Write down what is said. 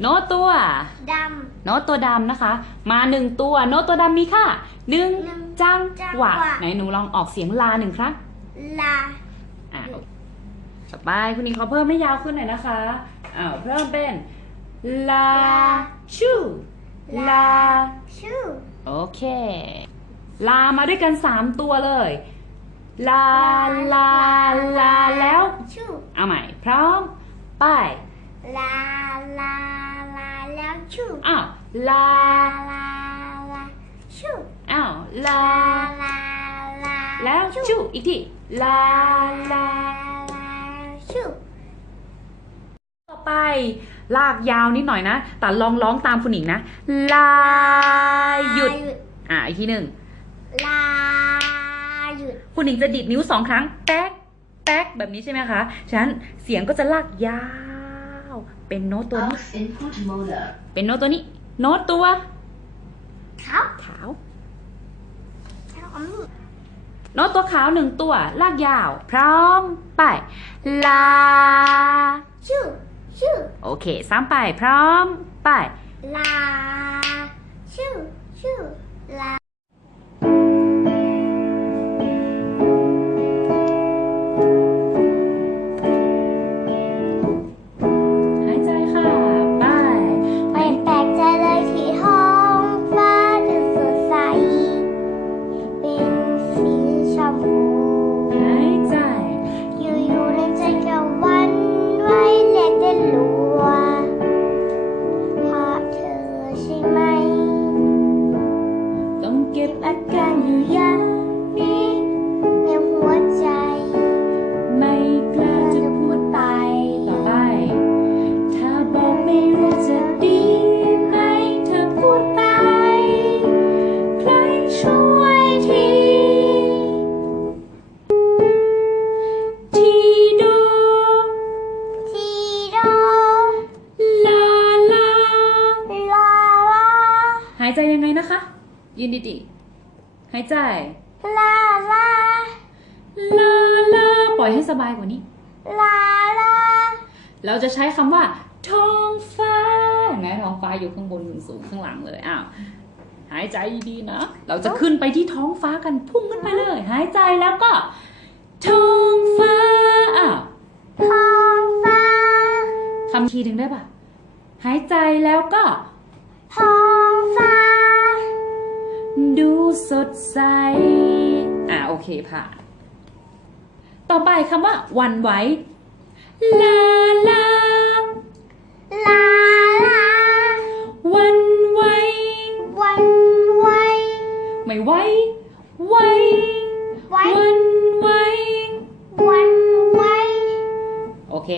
โน้ตตัวดโน้ตตัวดำนะคะ มาหนึ่งตัว โน้ตตัวดำมีค่าหนึ่งหนึ่งจังจังหวะหวะ ไหนหนูลองออกเสียงลาหนึ่งครั้งำลา อ่าต่อไปคุณนิงเขาเพิ่มไม่ยาวขึ้นหน่อยนะคะอ้าวเพิ่มเป็นลาชูลา ชื่อโอเค ลามาด้วยกันสามตัวเลย ลา ลา ลาแล้ว ชื่อเอาใหม่ พร้อม ไป ลาลาลาแล้วชื่ ออ้าวลาลาลาชื่ออ้าวลาลาลาแล้วชูอีกทีลาลาลาชื่อต่อไป ลากยาวนิดหน่อยนะ แต่ลองร้องตามคุณหญิงนะ ลาหยุด อ่าอีกทีหนึ่งลาหยุดคุณหญิงจะดีดนิ้วสองครั้ง แป๊ก แป๊ก แบบนี้ใช่ไหมคะ ฉะนั้นเสียงก็จะลากยาว เป็นโน้ตตัวนี้ Aux input mode. เป็นโน้ตตัวนี้ โน้ตตัวครับขาวแล้วเอามือโน้ตตัวขาวหนึ่งตัว ลากยาว พร้อม ไป ลา ชื่อ ชื่อ โอเคสามไป พร้อม ไป ลา ชื่อ ชื่อ ลาายใจยังไงนะคะ ยืนดีๆ หายใจ ลาลา ลาลา ปล่อยให้สบายกว่านี้ ลาลา เราจะใช้คำว่าท้องฟ้าเห็นไหมท้องฟ้าอยู่ข้างบนสูงข้างหลังเลยอ้าวหายใจดีๆนะ เราจะขึ้นไปที่ท้องฟ้ากันพุ่งขึ้นไปเลย หายใจแล้วก็ท้องฟ้าอ้าวท้องฟ้าคำทีหนึ่งได้ปะหายใจแล้วก็ท้อง สดใส อ่าโอเคผ่านต่อไปคำว่าวันไหวลาลาลาลาวันไหววันไหวไม่ไหวไวไวันไหววันไหวโอเค